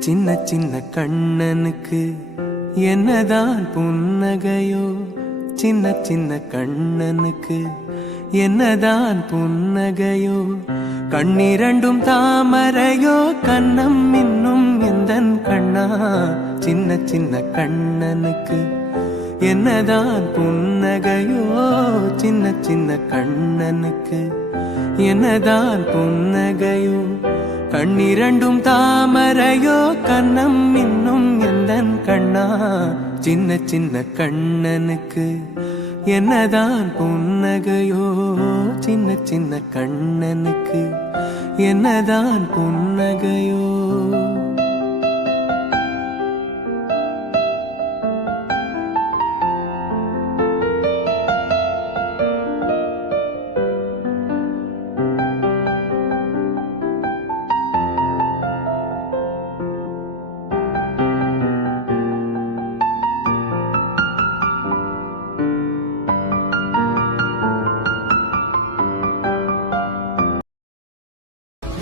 சின்ன சின்ன கண்ணனுக்கு என்னதான் புன்னகையோ, சின்ன சின்ன கண்ணனுக்கு என்னதான் புன்னகையோ, கண்ணிரண்டும் தாமரையோ, கண்ணம் இன்னும் எந்தன் கண்ணா. சின்ன சின்ன கண்ணனுக்கு என்னதான் புன்னகையோ, சின்ன சின்ன கண்ணனுக்கு என்னதான் புன்னகையோ, கண்ணிரண்டும் தாமரையோ, கண்ணம் இன்னும் எந்தன் கண்ணா. சின்ன சின்ன கண்ணனுக்கு என்னதான் புன்னகையோ, சின்ன சின்ன கண்ணனுக்கு என்னதான் புன்னகையோ.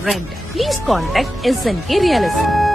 Red. Please contact SNK Real Estate.